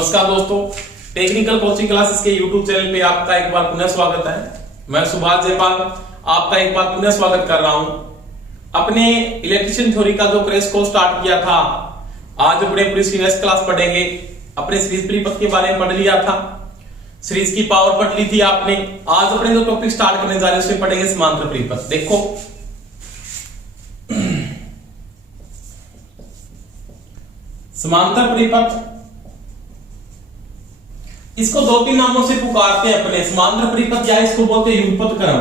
नमस्कार दोस्तों, technical coaching classes के YouTube चैनल पे आपका एक बार पुनः स्वागत है। मैं सुभाष जयपाल आपका एक बार पुनः स्वागत कर रहा हूं। अपने इलेक्ट्रिशियन थ्योरी का जो क्रैश कोर्स स्टार्ट किया था, आज अपने पूरी इसकी नेक्स्ट क्लास पढ़ेंगे। अपने सीरीज परिपथ के बारे में पढ़ लिया था, सीरीज की पावर पढ़ ली थी आपने। आज अपने जो टॉपिक स्टार्ट करने जा रहे हैं उसमें पढ़ेंगे समांतर परिपथ। देखो समांतर परिपथ, इसको दो तीन नामों से पुकारते हैं अपने। समांतर परिपथ या इसको बोलते हैं युगपत क्रम,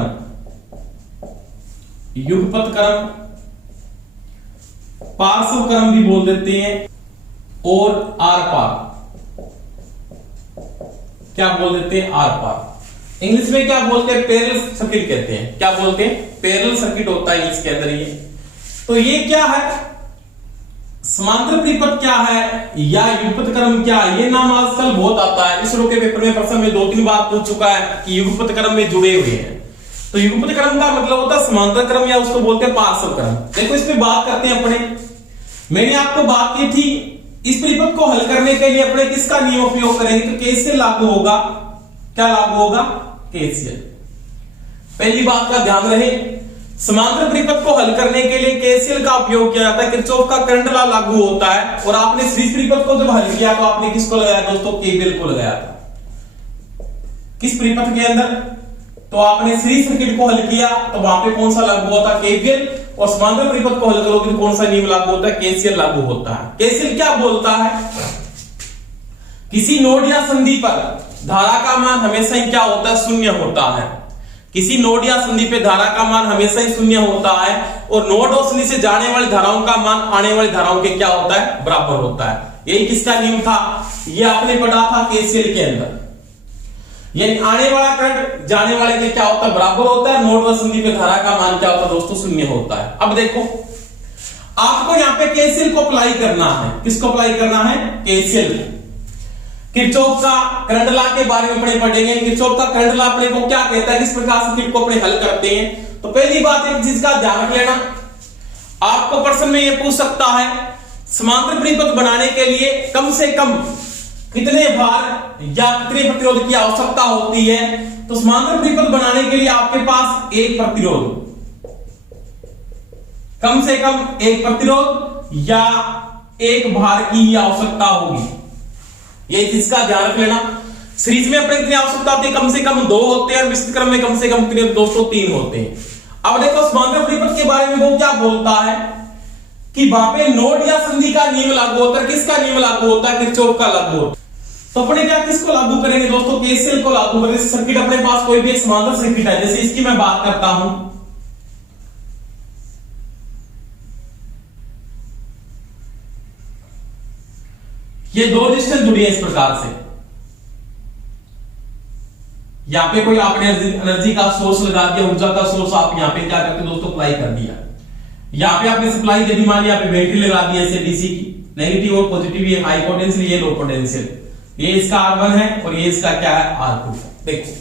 युगपत क्रम, पार्श्व क्रम भी बोल देते हैं, और आर पार क्या बोल देते हैं, आर पार। इंग्लिश में क्या बोलते हैं, पैरेलल सर्किट कहते हैं। क्या बोलते हैं, पैरेलल सर्किट होता है इंग्लिश के अंदर ये। तो ये क्या है, समांतर परिपथ क्या है या युगपत क्रम क्या है, ये नाम आजकल बहुत आता है। इसरो के पेपर में प्रश्न में 2-3 बार पूछ चुका है कि युगपत क्रम में जुड़े हुए हैं। तो युगपत क्रम का मतलब होता है समांतर क्रम या उसको बोलते हैं पार्श्व क्रम। देखो इस पे बात करते हैं अपने। मैंने आपको बात की थी इस परिपथ को हल करने के लिए अपने किसका नियम उपयोग करेंगे, तो केसीएल लागू होगा। क्या लागू होगा, केसीएल। पहली बात का ध्यान रहे, समांतर परिपथ को हल करने के लिए केसीएल का उपयोग किया जाता है। किरचॉफ का करंट लॉ लागू होता है। और आपने सीरीज परिपथ को जब हल किया तो आपने किसको लगाया दोस्तों, केवीएल को लगाया था। किस परिपथ के अंदर, तो आपने सीरीज सर्किट को हल किया तो वहां पे कौन सा लागू होता है, केवीएल। और समांतर परिपथ को हल करोगे तो कौन सा नियम लागू होता है, केसीएल लागू होता है। केसीएल क्या बोलता है, किसी नोड या संधि पर धारा का मान हमेशा ही क्या होता है, शून्य होता है। किसी नोड या संधि पे धारा का मान हमेशा ही शून्य होता है, और नोड और संधि से जाने वाली धाराओं का मान आने वाली धाराओं के क्या होता है, बराबर होता है। यही किसका नियम था, ये आपने पढ़ा था केसीएल के अंदर। यानी आने वाला करंट जाने वाले के क्या होता है, बराबर होता है। नोड और संधि पे धारा का मान क्या होता है दोस्तों, शून्य होता है। अब देखो आपको यहाँ पे केसीएल को अप्लाई करना है। किसको अप्लाई करना है, केसीएल। किरचॉफ का करंट लॉ के बारे में अपने पढ़ेंगे। किरचॉफ का करंट लॉ अपने को क्या कहता है, किस प्रकार सर्किट को अपने हल करते हैं। तो पहली बात एक चीज का ध्यान रख लेना, आपको प्रश्न में ये पूछ सकता है समांतर परिपथ बनाने के लिए कम से कम कितने भार या कितने प्रतिरोध की आवश्यकता होती है। तो समांतर परिपथ बनाने के लिए आपके पास एक प्रतिरोध, कम से कम एक प्रतिरोध या एक भार की आवश्यकता होगी। ये चीज का ध्यान रख लेना। सीरीज में अपने कितनी आवश्यकता होती है, कम से कम 2 होते हैं, और मिश्रित क्रम में कम से कम कितने दोस्तों 3 होते हैं। अब देखो समांतर परिपथ के बारे में वो क्या बोलता है कि वहां पे नोड या संधि का नियम लागू होता है। किसका नियम लागू होता है, किरचॉफ का लागू होता है। तो अपने क्या किसको लागू करेंगे दोस्तों, केसीएल को लागू करेंगे। सर्किट अपने पास कोई भी एक समांतर सर्किट है, जैसे इसकी मैं बात करता हूं, ये 2 रेजिस्टेंस जुड़ी है इस प्रकार से। यहां पे कोई आपने एनर्जी का सोर्स लगा दिया, ऊर्जा का सोर्स आप यहां पे क्या करते दोस्तों, अप्लाई कर दिया। यहां पे आपने सप्लाई दे दी, मान लिया पे बैटरी लगा दी ऐसे डीसी की, नेगेटिव और पॉजिटिव, ये हाई पोटेंशियल ये लो पोटेंशियल, ये इसका R1 है और ये इसका क्या है, R2। देखो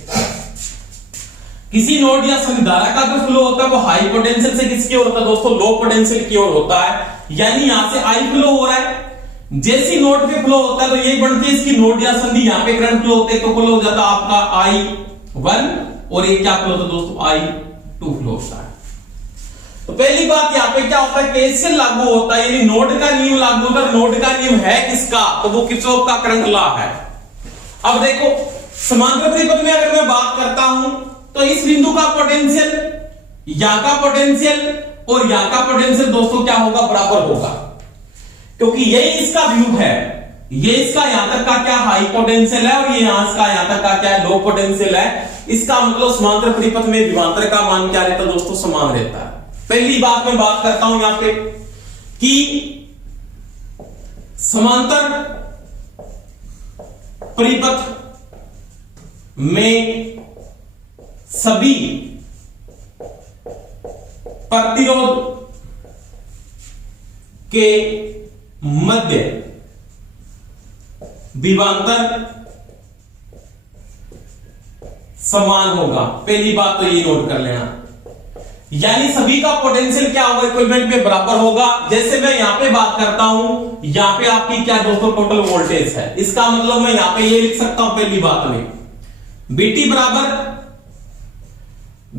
किसी नोड या संधि धारा का जो फ्लो होता है वो हाई पोटेंशियल से किसकी ओर होता है दोस्तों, लो पोटेंशियल की ओर होता है। यानी यहां से I फ्लो हो रहा है, जैसी नोड पे फ्लो होता है तो ये बनती है इसकी नोड या संधि। यहां पे करंट फ्लो होते तो फ्लो हो जाता आपका I1, और ये क्या फ्लो होता है दोस्तों, I2 फ्लो होता है। तो पहली बात यहां पे क्या होता है, केसीएल लागू होता है, यानी नोड का नियम लागू होता है। नोड का नियम है किसका, तो वो किरचॉफ का करंट लॉ है। अब देखो समांतर परिपथ में अगर मैं बात करता हूं तो इस बिंदु का पोटेंशियल, यहां का पोटेंशियल और यहां का पोटेंशियल दोस्तों क्या होगा, बराबर होगा, क्योंकि यही इसका व्यू है। ये इसका यहां तक का क्या हाई पोटेंशियल है और ये यहां इसका यहां तक का क्या लो पोटेंशियल है। इसका मतलब समांतर परिपथ में विभवांतर का मान क्या रहता है दोस्तों, समान रहता है। पहली बात मैं बात करता हूं यहां पे कि समांतर परिपथ में सभी प्रतिरोध के मध्य विभवांतर समान होगा। पहली बात तो ये नोट कर लेना, यानी सभी का पोटेंशियल क्या होगा, इक्विवेलेंट में बराबर होगा। जैसे मैं यहां पे बात करता हूं, यहां पे आपकी क्या दोस्तों टोटल वोल्टेज है, इसका मतलब मैं यहां पे ये लिख सकता हूं पहली बात में बीटी बराबर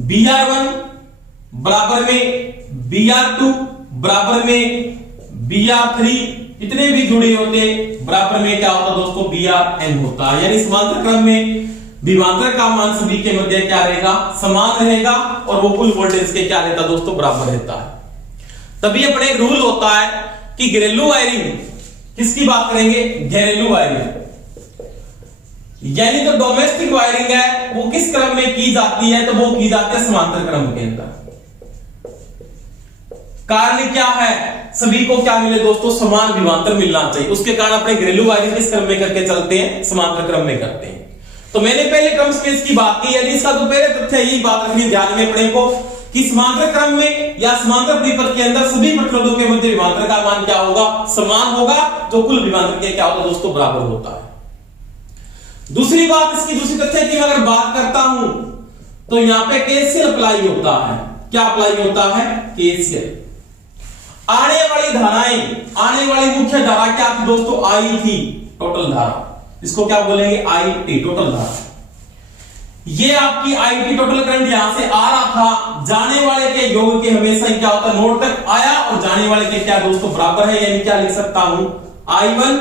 BR1 बराबर में BR2 बराबर में BR3, इतने भी जुड़े होते बराबर में क्या होता दोस्तों BRN होता है। यानी समांतर क्रम में विभवांतर का मान सभी के मध्य क्या रहेगा, समान रहेगा और वो कुल वोल्टेज के क्या रहता दोस्तों बराबर रहता है। तभी अपने एक रूल होता है कि घरेलू वायरिंग, किसकी बात करेंगे, घरेलू वायरिंग, यानी जो डोमेस्टिक वायरिंग है वो किस क्रम में की जाती है, तो वो की जाती है समांतर क्रम के अंदर। कारण क्या है, सभी को क्या मिले दोस्तों, समान विभवांतर मिलना चाहिए, उसके कारण अपने घरेलू वायरिंग किस क्रम में करके चलते हैं, समांतर क्रम में करते हैं। तो मैंने पहले क्रम स्पेस की बात की, यदि इसका तो पहले तथ्य यही बात रखनी ध्यान में अपने को कि समांतर क्रम में या समांतर परिपथ के अंदर सभी प्रतिरोधों के मध्य विभवांतर का मान क्या होगा, समान होगा, जो कुल विभवांतर के क्या होता है दोस्तों बराबर होता है। दूसरी बात इसकी दूसरी तथ्य की मैं अगर बात करता हूं तो यहां पे केसीएल अप्लाई होता है। क्या अप्लाई होता है, केसीएल। आने वाली धाराएं, आने वाली मुख्य धारा क्या थी दोस्तों, आई थी, टोटल धारा, इसको क्या बोलेंगे, आईटी, टोटल धारा। ये आपकी आईटी टोटल करंट यहां से आ रहा था, जाने वाले के योग के हमेशा ही क्या होता है, नोड तक आया और जाने वाले के क्या दोस्तों बराबर है, यानी क्या लिख सकता हूं, I1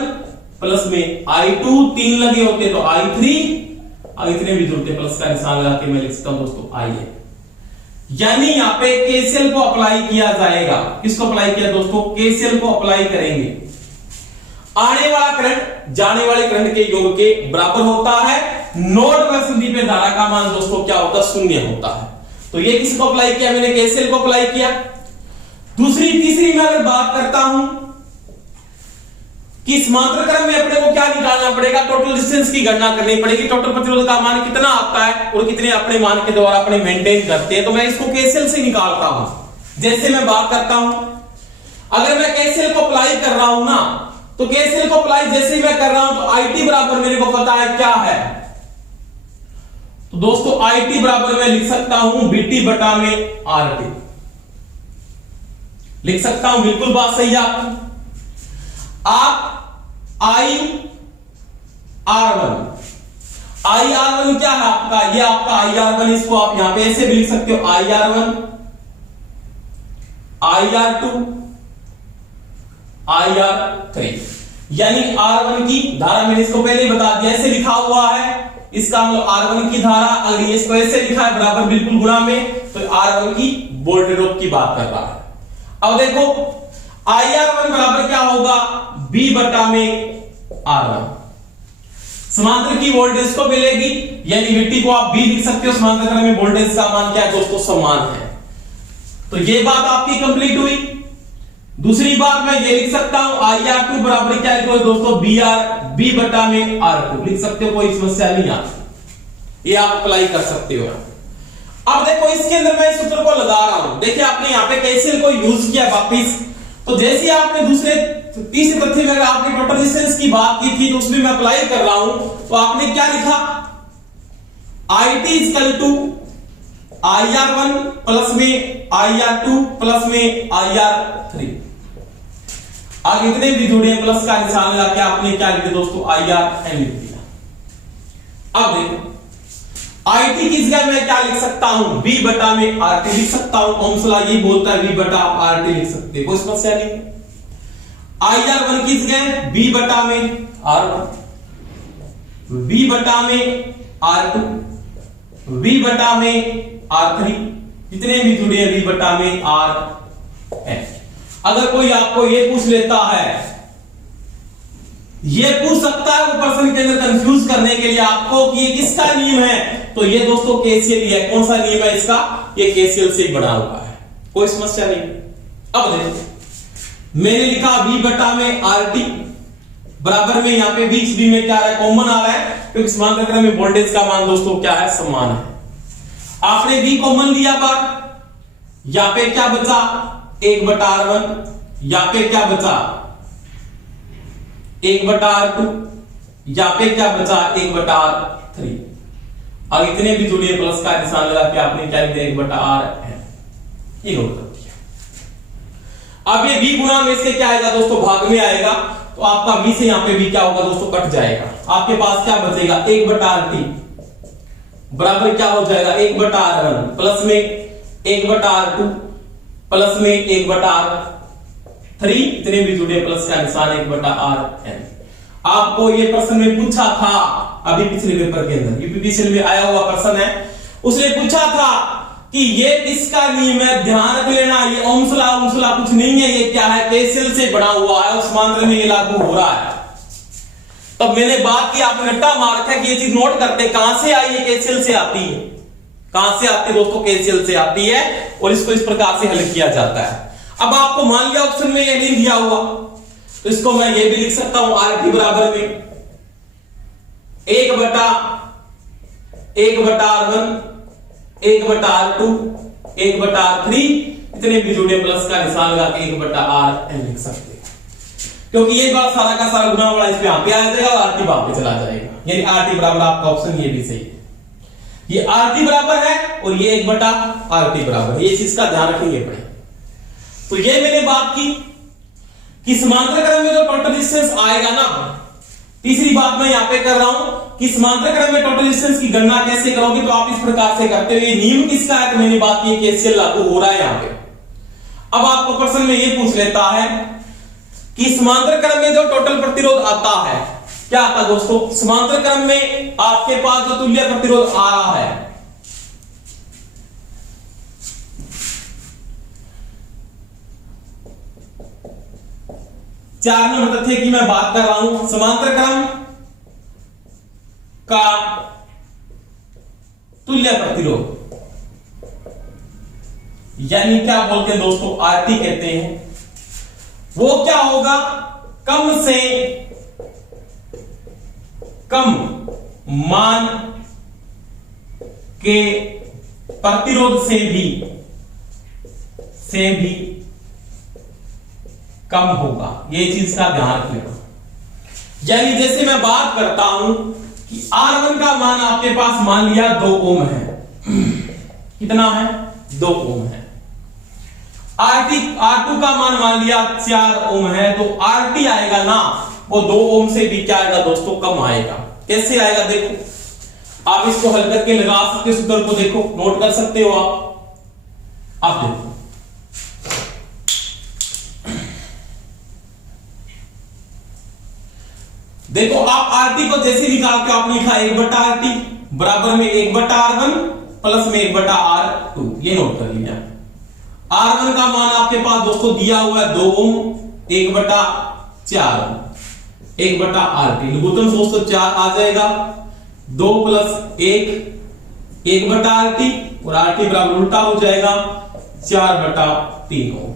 प्लस में I2, 3 लगे होते तो I3 भी जुड़ते, प्लस का निशान लगा के मैं लिख सकता हूं दोस्तों IN। यानी यहां पे केसीएल को अप्लाई किया जाएगा। किसको अप्लाई किया दोस्तों, केसीएल को अप्लाई करेंगे। आने वाला करंट जाने वाले करंट के योग के बराबर होता है, नोड पर संधि पे धारा का मान दोस्तों क्या होता है, शून्य होता है। तो ये किसको अप्लाई किया, मैंने केसीएल को अप्लाई किया। दूसरी तीसरी मैं अगर बात करता हूं कि समांतर क्रम में अपने को क्या निकालना पड़ेगा, टोटल डिस्टेंस की गणना करनी पड़ेगी, टोटल प्रतिरोध का मान कितना आता है और कितने अपने मान के द्वारा अपने मेंटेन करते हैं। तो मैं इसको केसीएल से निकालता हूं। जैसे मैं बात करता हूं, अगर मैं केसीएल को अप्लाई कर रहा हूं ना, तो केसीएल को अप्लाई जैसे ही मैं कर रहा हूं तो आईटी बराबर मेरे को पता है क्या है, तो दोस्तों आईटी बराबर मैं लिख सकता हूं बीटी बटा में आरटी, लिख सकता हूं, बिल्कुल बात सही है आपकी। आप आई आर वन क्या है आपका, ये आपका आई आर वन, इसको आप यहां पे ऐसे भी लिख सकते हो, I R one, I R two, I R three. यानी R1 की धारा मैंने इसको पहले ही बता दिया, ऐसे लिखा हुआ है, इसका मतलब R1 की धारा, अगर ये इसको ऐसे लिखा है बराबर बिल्कुल गुणा में, तो R1 की वोल्टेज की बात कर रहा है। अब देखो IR1 बराबर क्या होगा, B बटा में R1, समांतर की वोल्टेज को मिलेगी, यानी VT को आप B लिख सकते हो, समांतर में वोल्टेज का मान क्या है दोस्तों, समान है। तो ये बात आपकी कंप्लीट हुई। दूसरी बात मैं ये लिख सकता हूं, IR2 बराबर क्या लिखो दोस्तों, B बटा में R2 लिख सकते हो, कोई समस्या नहीं आती, ये आप अप्लाई कर सकते हो। अब देखो इसके अंदर मैं इस सूत्र को लगा रहा हूं, देखिए आपने यहां पे केसीएल को यूज किया वापिस, तो जैसे आपने दूसरे तीसरे तथ्य में आपने टोटल डिस्टेंस की बात की थी, तो उसमें मैं अप्लाई कर रहा हूं, तो आपने क्या लिखा, IT equal to IR1 plus में IR2 प्लस में IR3, आगे इतने भी जुड़े प्लस का निशान लगा के आपने क्या लिखा दोस्तों, IRN लिख दिया। अब देखो IT की जगह मैं क्या लिख सकता हूं, B बटा में RT लिख सकता हूं, ओम्स लॉ ये बोलता है B बटा आप RT लिख सकते, कोई समस्या नहीं है। IR1 की जगह B बटा में R1, B बटा में R2, B बटा में R3, जितने भी जुड़े हैं B बटा में RN। अगर कोई आपको ये पूछ लेता है, ये पूछ सकता है वो पर्सन के अंदर कंफ्यूज करने के लिए आपको कि ये किसका नियम है, तो ये दोस्तों केसीएल ही है। कौन सा नियम है इसका, ये केसीएल से ही बना हुआ है, कोई समस्या नहीं। अब देखो मैंने लिखा B बटा में RT बराबर में, यहां पे बीच B में क्या है, कॉमन आ रहा है, क्योंकि समांतर क्रम में वोल्टेज का मान दोस्तों क्या है, समान है। आपने B कॉमन लिया बार, यहां पे क्या बचा, 1 बटा R1, यहां पे क्या बचा 1 बटा R2, यहां पे क्या बचा 1 बटा R3, और इतने भी जुड़े प्लस का निशान लगा के आपने क्या लिखा 1 बटा R है। ये नोट कर दिया। अब ये v गुना में इसके क्या आएगा दोस्तों, भाग में आएगा, तो आपका v से यहां पे v क्या होगा दोस्तों, कट जाएगा। आपके पास क्या बचेगा, 1/RT बराबर क्या हो जाएगा, 1/R1 प्लस में 1/R2 प्लस में 1/R3, इतने भी जुड़े प्लस का निशान 1/Rn। आपको ये प्रश्न में पूछा था अभी पिछले पेपर के अंदर, यूपीपीसीएल में आया हुआ प्रश्न है, उसने पूछा था कि ये किसका नियम है, ध्यान रख लेना, ये ओम्स लॉ कुछ नहीं है, ये क्या है, केसीएल से बना हुआ है, उस मामले में ये लागू हो रहा है। तब मैंने बात की, आपने रट्टा मार रखा कि ये चीज नोट करते, कहां से आई है, केसीएल से आती है। कहां से आती है दोस्तों, केसीएल से आती है, और इसको इस प्रकार से हल किया जाता है। अब आपको मान लिया ऑप्शन में ये नहीं दिया हुआ, तो इसको मैं ये भी लिख सकता हूं, RT बराबर में 1/R1 1/R2 1/R3, इतने भी जुड़े प्लस का निशान लगा के 1/Rn लिख सकते हैं, क्योंकि ये बात सारा का सारा गुना वाला इस पे यहां पे आ जाएगा और RT वहां पे चला जाएगा, यानी RT बराबर आपका ऑप्शन ये भी सही है। ये RT बराबर है और ये 1/RT बराबर, ये चीज का ध्यान रखेंगे पड़े। तो ये मैंने बात की कि समांतर क्रम में जो टोटल डिस्टेंस आएगा ना, तीसरी बात मैं यहां पे कर रहा हूं कि समांतर क्रम में टोटल डिस्टेंस की गणना कैसे करोगे, तो आप इस प्रकार से करते हुए, नियम किसका है, तो मैंने बात की केसीएल लागू हो रहा है यहां पे। अब आपको प्रश्न में ये पूछ लेता है कि समांतर क्रम में जो टोटल प्रतिरोध आता है, क्या आता है दोस्तों, समांतर क्रम में आपके पास जो तुल्य प्रतिरोध आ रहा है, चार नंबर तथ्य की मैं बात कर रहा हूं, समांतर क्रम का तुल्य प्रतिरोध, यानी क्या बोलते हैं दोस्तों, RT कहते हैं, वो क्या होगा, कम से कम मान के प्रतिरोध से भी कम होगा, ये चीज का ध्यान रखना। यानी जैसे मैं बात करता हूं कि R1 का मान आपके पास मान लिया 2 ओम है, कितना है, 2 ओम है। R2 का मान लिया 4 ओम है, तो RT आएगा ना, वो 2 ओम से भी क्या आएगा दोस्तों, कम आएगा। कैसे आएगा देखो, आप इसको हल करके लगा सकते, सूत्र को देखो, नोट कर सकते हो आप देखो, देखो आप RT को जैसे निकाल के आपने लिखा 1/RT बराबर में 1/R1 प्लस में 1/R2, ये नोट कर लीजिए। R1 का मान आपके पास दोस्तों दिया हुआ है 2 ओम, 1/4 ओम, 1/RT, लघुत्तम सोच तो 4 आ जाएगा, 2 + 1 1/RT, और RT बराबर उल्टा हो जाएगा 4/3 ओम।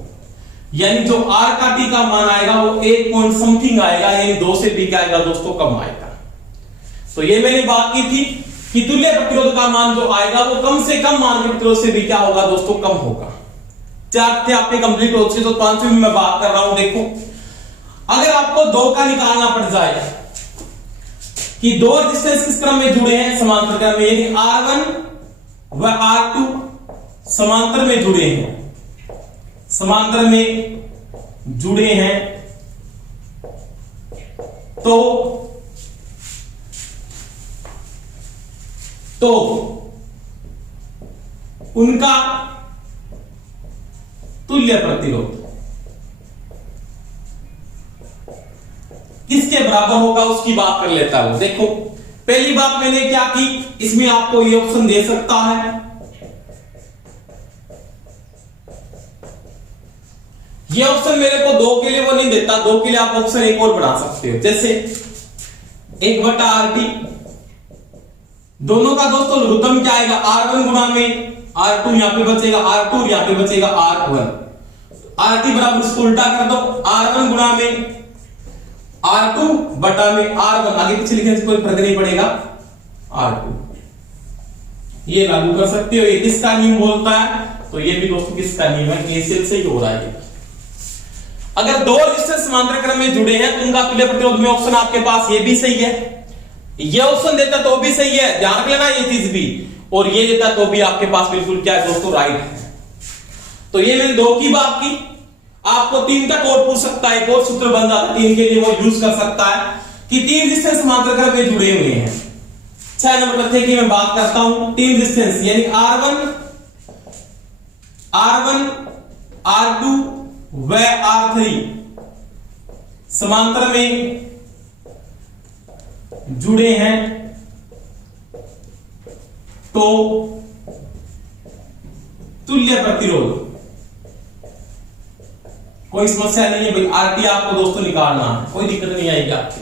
यानी जो R का T का मान आएगा वो 1 पॉइंट समथिंग आएगा, यानी 2 से भी क्या आएगा दोस्तों, कम आएगा। तो ये मैंने बात की थी कि तुल्य प्रतिरोध का मान जो आएगा वो कम से कम मान के प्रतिरोध से भी क्या होगा दोस्तों, कम होगा। 4 थे आपके कंप्लीट हो चुके, तो 5वीं में मैं बात कर रहा हूं। देखो अगर आपको 2 का निकालना पड़ जाए कि 2 रेजिस्टेंस किस क्रम में जुड़े हैं, समांतर क्रम में, यानी R1 व R2 समांतर में जुड़े हैं, समांतर में जुड़े हैं, तो उनका तुल्य प्रतिरोध किसके बराबर होगा उसकी बात कर लेता हूं। देखो पहली बात मैंने क्या की, इसमें आपको ये ऑप्शन दे सकता है, ये ऑप्शन मेरे को 2 के लिए वो नहीं देता, 2 के लिए आप ऑप्शन एक और बना सकते हो, जैसे 1/RT, दोनों का दोस्तों लघुत्तम क्या आएगा, R1 गुणा में R2, यहां पे बचेगा R2, यहां पे बचेगा R1, RT बराबर इसको उल्टा कर दो, R1 गुणा में R2 बटा में R1, आगे पीछे लिखने से कोई फर्क नहीं पड़ेगा, R2, ये लागू कर सकते हो। ये किसका नियम बोलता है, तो ये भी दोस्तों किसका नियम है, केसीएल से ही हो रहा है। अगर 2 रेजिस्टेंस समांतर क्रम में जुड़े हैं तो उनका तुल्य प्रतिरोध में ऑप्शन आपके पास ये भी सही है, ये ऑप्शन देता तो भी सही है, ध्यान रख लेना ये चीज भी, और ये देता तो भी आपके पास बिल्कुल क्या है दोस्तों, राइट है। तो ये मैंने 2 की बात की। आपको 3 तक और पूछ सकता है, एक और सूत्र बन जाता है 3 के लिए, वो यूज कर सकता है कि 3 रेजिस्टेंस समांतर क्रम में जुड़े हुए हैं। 6 नंबर तथ्य की मैं बात करता हूं। 3 रेजिस्टेंस यानी R1 R2 व R3 समांतर में जुड़े हैं तो तुल्य प्रतिरोध, कोई समस्या नहीं है भाई। आरटी आपको दोस्तों निकालना है, कोई दिक्कत नहीं आएगी आपको।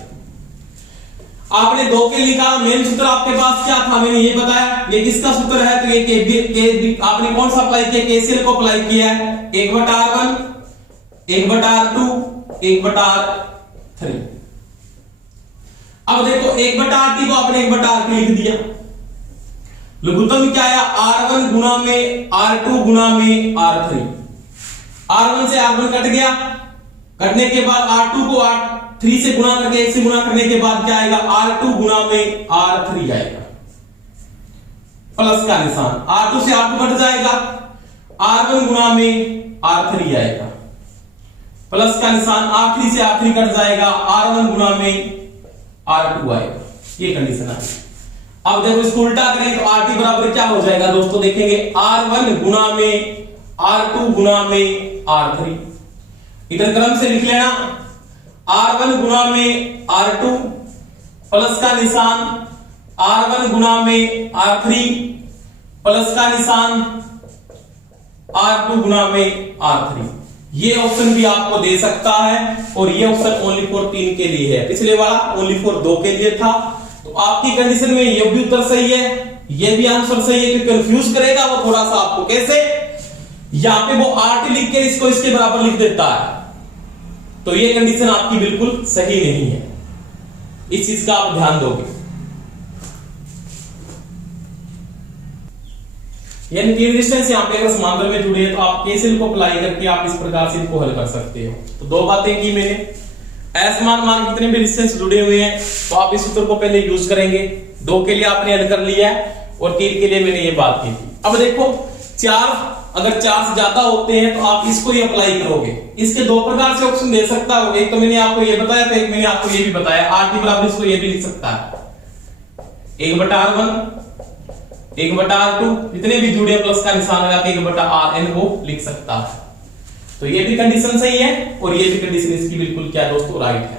आपने 2 के निकाला, मेन सूत्र आपके पास क्या था मैंने ये बताया। ये किसका सूत्र है? तो ये आपने कौन सा अप्लाई किया? केसीएल को अप्लाई किया है। 1/R1 1/R2 1/R3। अब देखो 1/RT को आपने 1/R3 लिख दिया। लघुत्तम क्या है? R1 गुना में R2 गुना में R3। R1 से R1 कट गया, कटने के बाद R2 को R3 से गुना करके 1 से गुना करने के बाद क्या आएगा? R2 गुना में R3 आएगा, प्लस का निशान। R2 से R2 कट जाएगा, R1 गुना में R3 आएगा, प्लस का निशान। R3 से R3 कट जाएगा, R1 गुना में R2 आएगा। ये कंडीशन आ गई। अब देखो इसको उल्टा करें तो RT बराबर क्या हो जाएगा दोस्तों? देखेंगे R1 गुना में R2 गुना में R3। इधर क्रम से लिख लेना, R1 गुना में R2 प्लस का निशान, R1 गुना में R3 प्लस का निशान, R2 गुना में R3। ये ऑप्शन भी आपको दे सकता है और ये ऑप्शन ओनली फॉर 3 के लिए है, पिछले वाला ओनली फॉर 2 के लिए था। तो आपकी कंडीशन में ये भी उत्तर सही है, ये भी आंसर सही है। क्योंकि कंफ्यूज करेगा वो थोड़ा सा आपको, कैसे? यहां पे वो RT लिख के इसको इसके बराबर लिख देता है, तो ये कंडीशन आपकी बिल्कुल सही नहीं है। इस चीज का आप ध्यान दोगे। यानी 3 रेजिस्टेंस यहां पे अगर समांतर में जुड़े हैं तो आप केसीएल को अप्लाई करके आप इस प्रकार से इनको हल कर सकते हो। तो 2 बातें की मैंने। असमान मान कितने भी रेजिस्टेंस जुड़े हुए हैं तो आप इस सूत्र को पहले यूज करेंगे। 2 के लिए आपने हल कर लिया है और 3 के लिए मैंने ये बात की थी। अब देखो 4, अगर 4 से ज्यादा होते हैं तो आप इसको ही अप्लाई करोगे। इसके 2 प्रकार से ऑप्शन दे सकता हो। एक तो मैंने आपको ये बताया था, एक मैंने आपको ये भी बताया। RT बराबर इसको ये भी लिख सकता है 1/R1 1/R2, जितने भी जुड़े प्लस का निशान लगा के 1/RN वो लिख सकता है। तो ये भी कंडीशन सही है और ये भी कंडीशन इसकी बिल्कुल क्या दोस्तों राइट है।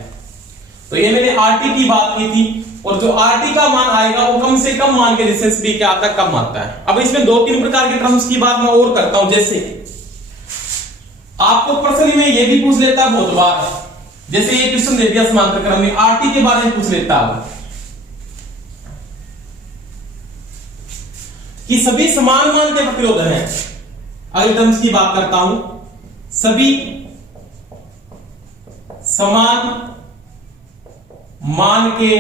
तो ये मैंने RT की बात की थी और जो RT का मान आएगा वो कम से कम मान के रेजिस्टेंस भी क्या आता है? कम आता है। अब इसमें 2-3 प्रकार के टर्म्स की बात मैं और करता हूं। जैसे आपको पर्सनली में ये भी पूछ लेता है बहुत बार, जैसे ये क्वेश्चन दे दिया समांतर क्रम में, RT के बारे में पूछ लेता है कि सभी समान मान के प्रतिरोध हैं। अगले टर्म्स की बात करता हूं, सभी समान मान के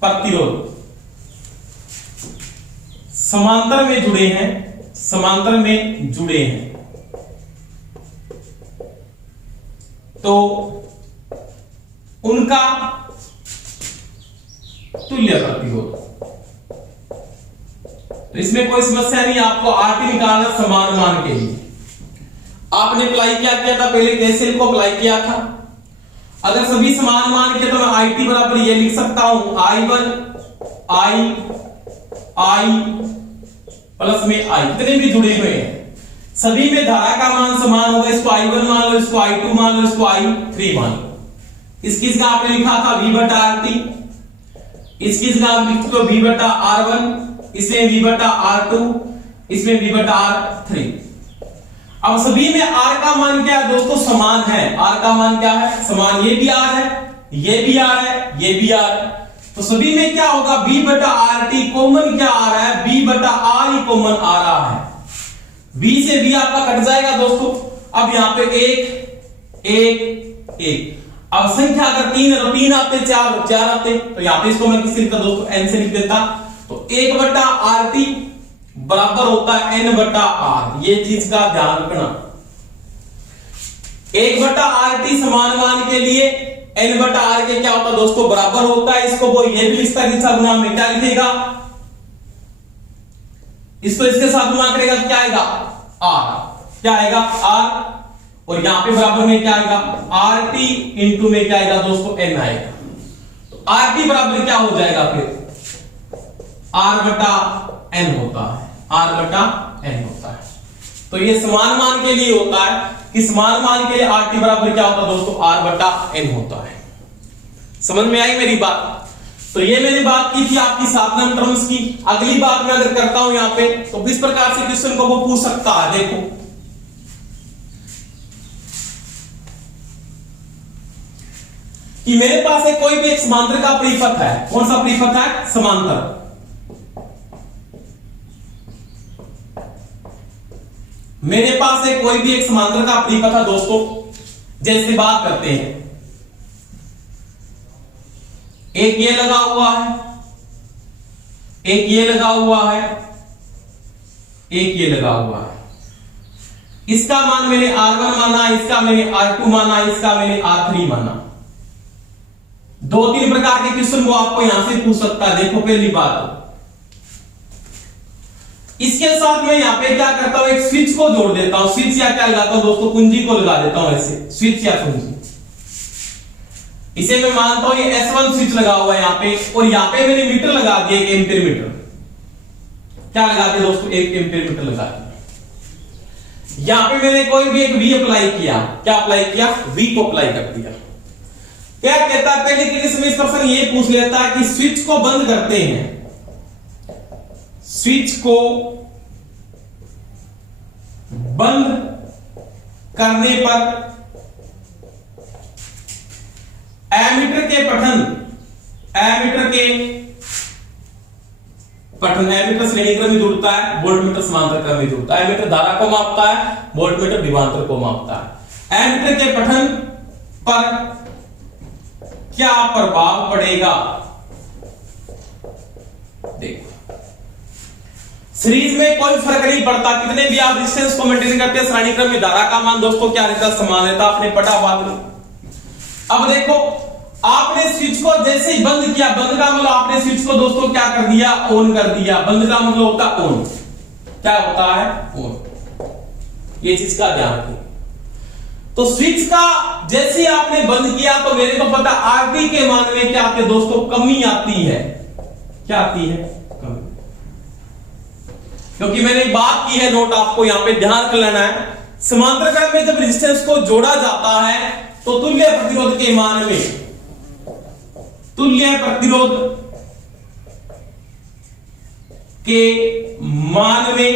प्रतिरोध समांतर में जुड़े हैं, समांतर में जुड़े हैं, तो उनका तुल्य प्रतिरोध। तो इसमें कोई समस्या नहीं, आपको RT निकालना समान मान के लिए। आपने अप्लाई क्या किया था? पहले केसीएल को अप्लाई किया था। अगर सभी समान मान के तो मैं IT बराबर ये लिख सकता हूं I1 I प्लस में I, कितने भी जुड़े हुए हैं सभी में धारा का मान समान होगा। इसको I1 मान लो, इसको I2 मान लो, इसको I3 मान लो। इसकी जगह आपने लिखा था V/RT, इसकी जगह आप लिख दो V/R1, इसमें V/R2, इसमें V/R3। अब सभी में R का मान क्या है दोस्तों? समान है। R का मान क्या है? समान। ये भी R है, ये भी R है, ये भी R है। तो सभी में क्या होगा? V/RT कॉमन क्या आ रहा है? V/R ही कॉमन आ रहा है। V से V आपका कट जाएगा दोस्तों। अब यहां पे 1 1 1। अब संख्या अगर 3 है तो 3 आते, 4 आते, तो यहां पे इसको मैं किसी लिखता दोस्तों? N से लिख देता। तो 1/RT बराबर होता है N/R। ये चीज का ध्यान रखना। 1/RT समान मान के लिए N/R के क्या होता है दोस्तों? बराबर होता है। इसको वो ये भी लिखता है गुना में क्या लिखेगा? इसको इसके साथ गुणा करेगा तो क्या आएगा आर, क्या आएगा आर, और यहां पे बराबर में क्या आएगा आर टी इंटू में क्या आएगा दोस्तों एन आएगा। तो आर टी बराबर क्या हो जाएगा फिर आर बटा एन होता है, आर बटा एन होता है। तो ये समान मान के लिए होता है कि समान मान के लिए आर टी बराबर क्या होता है दोस्तों आर बटा एन होता है। समझ में आई मेरी बात? तो ये मैंने बात की थी आपकी 7 नंबर टर्म्स की। अगली बात मैं अगर करता हूं यहां पे तो किस प्रकार से क्वेश्चन को वो पूछ सकता है, देखो कि मेरे पास एक कोई भी एक समांतर का परिपथ है। कौन सा परिपथ है? समांतर। मेरे पास एक कोई भी एक समांतर का परिपथ है दोस्तों। जैसे बात करते हैं, एक ये लगा हुआ है, एक ये लगा हुआ है, एक ये लगा हुआ है। इसका मान मैंने R1 माना, इसका मैंने R2 माना, इसका मैंने R3 माना। 2-3 प्रकार के क्वेश्चन वो आपको यहां से पूछ सकता है। देखो पहली बात, इसके साथ मैं यहां पे क्या करता हूं, एक स्विच को जोड़ देता हूं। स्विच या क्या लगाता हूं दोस्तों, कुंजी को लगा देता हूं ऐसे, स्विच या कुंजी। इसे मैं मानता हूं ये S1 स्विच लगा हुआ है यहां पे, और यहां पे मैंने मीटर लगा दिया, 1 एम्पीयर मीटर। क्या लगा दिया दोस्तों, 1 एम्पीयर मीटर लगा दिया। यहां पे मैंने कोई भी एक V अप्लाई किया। क्या अप्लाई किया? V को अप्लाई कर दिया। क्या कहता है, पहले कंडीशन में इस पर्सन ये पूछ लेता है कि स्विच को बंद करते हैं, स्विच को बंद करने पर एमीटर के पठन, एमीटर के पठन, एमीटर श्रेणी क्रम में जुड़ता है, वोल्टमीटर समांतर क्रम में जुड़ता है। एमीटर धारा को मापता है, वोल्टमीटर विभवांतर को मापता है। एमीटर के पठन पर क्या प्रभाव पड़ेगा? देखो सीरीज में कोई फर्क नहीं पड़ता, कितने भी आप रेजिस्टेंस को मेंटेन करते हैं, श्रेणी क्रम में धारा का मान दोस्तों क्या रहता है, समान रहता। आपने पटा बात लो। अब देखो आपने स्विच को जैसे ही बंद किया, बंद का मतलब आपने स्विच को दोस्तों क्या कर दिया, ऑन कर दिया। बंद का मतलब होता है ऑन। क्या होता है? ऑन। ये चीज का ध्यान रखिए। तो स्विच का जैसे ही आपने बंद किया तो मेरे को पता आरटी के मान में क्या आती है दोस्तों, कमी आती है। क्या आती है? कमी। क्योंकि मैंने बात की है, नोट आपको यहां पे ध्यान कर लेना है। समांतर क्रम में जब रेजिस्टेंस को जोड़ा जाता है तो तुल्य प्रतिरोध के मान में, तुल्य प्रतिरोध के मान में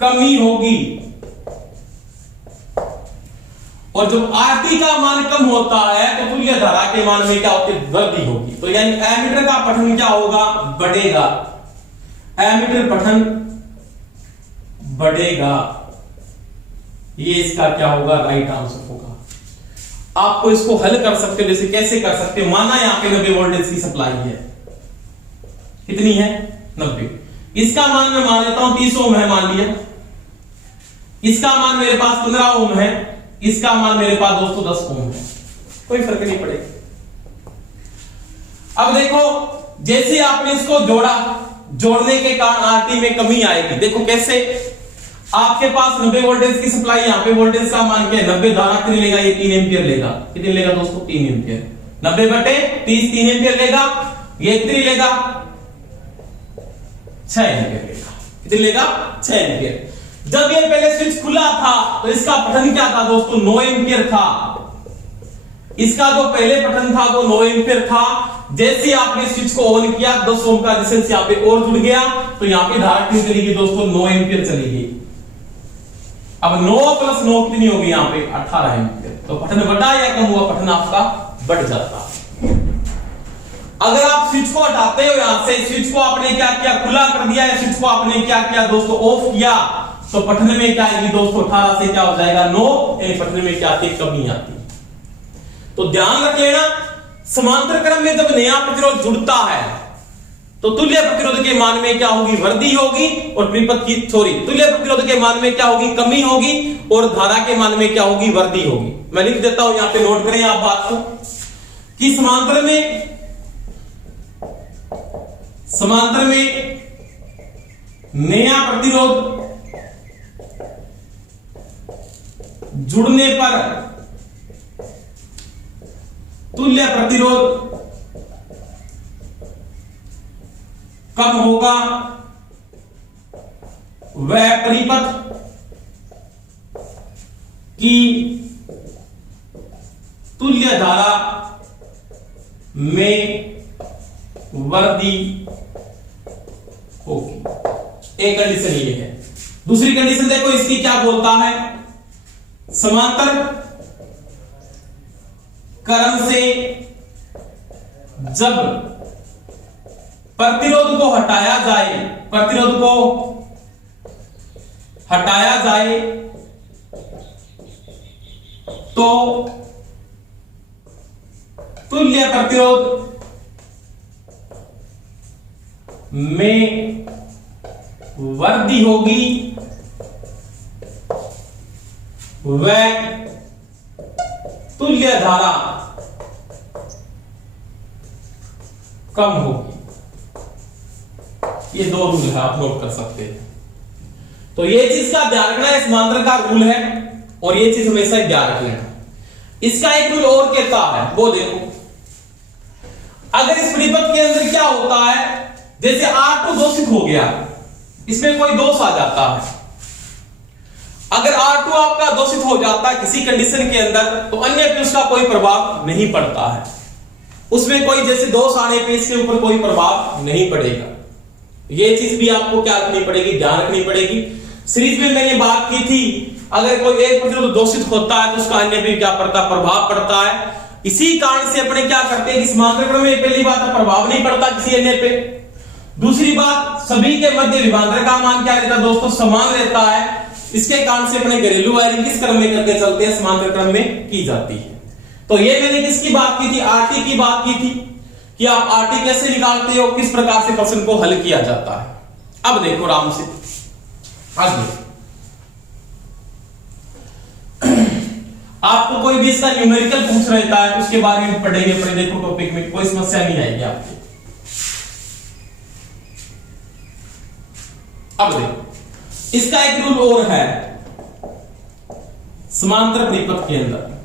कमी होगी, और जब आरटी का मान कम होता है तो तुल्य धारा के मान में क्या होती है, वृद्धि होगी। तो यानी एमीटर का पठन क्या होगा, बढ़ेगा। एमीटर पठन बढ़ेगा, ये इसका क्या होगा, राइट आंसर होगा। आपको इसको हल कर सकते हो, जैसे कैसे कर सकते हो, माना यहां पे 90 वोल्टेज की सप्लाई है। कितनी है? 90। इसका मान मैं मान लेता हूं 30 ओम है, मान लिया। इसका मान मेरे पास 15 ओम है, इसका मान मेरे पास दोस्तों 10 ओम है। कोई फर्क नहीं पड़ेगा। अब देखो जैसे आपने इसको जोड़ा, जोड़ने के कारण आरटी में कमी आएगी। देखो कैसे, आपके पास 90 वोल्टेज की सप्लाई, यहां पे वोल्टेज का मान क्या है, 90 धारा कितनी लेगा, ये 3 एम्पियर लेगा। कितनी लेगा दोस्तों, 3 एम्पियर। 90/30 3 एम्पियर लेगा। ये कितनी लेगा, 6 एम्पियर लेगा। कितनी लेगा, 6 एम्पियर। जब ये पहले स्विच खुला था तो इसका पठन क्या था दोस्तों, 9 एम्पियर था। इसका जो पहले पठन था वो 9 एम्पियर था। जैसे आपने स्विच को ऑन किया, 10 ओम का रेजिस्टेंस यहां पे और जुड़ गया, तो यहां पे धारा कितनी चली गई दोस्तों, 9 एम्पियर चली गई। अब 9 + 9 कितनी होगी यहां पे, 18 एम्पियर। तो पठन बढ़ा या कम हुआ, पठन आपका बढ़ जाता। अगर आप स्विच को हटाते हो यहां से, स्विच को आपने क्या किया, खुला कर दिया, या स्विच को आपने क्या किया दोस्तों, ऑफ किया, तो पठन में क्या आएगी दोस्तों, 18 से क्या हो जाएगा, 9। पठन में क्या आती है, कमी आती है। तो ध्यान रख लेना, समांतर क्रम में जब नया प्रतिरोध जुड़ता है तो तुल्य प्रतिरोध के मान में क्या होगी, वृद्धि होगी, और परिपथ की तुल्य प्रतिरोध के मान में क्या होगी, कमी होगी, और धारा के मान में क्या होगी, वृद्धि होगी। मैं लिख देता हूं, यहां पे नोट करें आप बात को, कि समांतर में समांतर में नया प्रतिरोध जुड़ने पर तुल्य प्रतिरोध कम होगा, वह परिपथ की तुल्य धारा में वृद्धि होगी। एक कंडीशन ये है। दूसरी कंडीशन देखो इसकी क्या बोलता है, समांतर क्रम से जब प्रतिरोध को हटाया जाए तो तुल्य प्रतिरोध में वृद्धि होगी, वह तुल्य धारा कम होगी। ये दो रूल है, आप नोट कर सकते हैं। तो ये चीज का ध्यान रखना है, समांतर का रूल है और ये चीज हमेशा ही ध्यान रख लेना। इसका एक रूल और कहता है, वो देखो, अगर इस परिपथ के अंदर क्या होता है, जैसे R2 दोषित हो गया, इसमें कोई दोष आ जाता है। अगर R2 आपका दोषित हो जाता है किसी कंडीशन के अंदर, तो अन्य पे उसका कोई प्रभाव नहीं पड़ता है, उसमें कोई जैसे दोष आने पे इसके ऊपर कोई प्रभाव नहीं पड़ेगा। ये चीज भी आपको क्या रखनी पड़ेगी, ध्यान रखनी पड़ेगी। सीरीज में मैंने बात की थी, अगर कोई एक प्रतिरोध दोषित होता है तो उसका अन्य पे क्या पड़ता, प्रभाव पड़ता है। इसी कारण से अपने क्या करते हैं कि समांतर क्रम में पहली बात प्रभाव नहीं पड़ता किसी अन्य पे। दूसरी बात, सभी के मध्य विभवांतर का मान क्या रहता है दोस्तों, समान रहता है। इसके कारण से अपने घरेलू वायरिंग किस क्रम में करके चलते हैं, समांतर क्रम में की जाती है। तो ये मैंने किसकी बात की थी, आरटी की बात की थी कि आप आरटी कैसे निकालते हो, किस प्रकार से प्रश्न को हल किया जाता है। अब देखो आराम से आगे, आपको कोई भी इसका न्यूमेरिकल पूछ रहता है उसके बारे में पढ़ेंगे अपने देखो टॉपिक में, कोई समस्या नहीं आएगी आपको। अब देखो इसका एक रूल और है समांतर परिपथ के अंदर।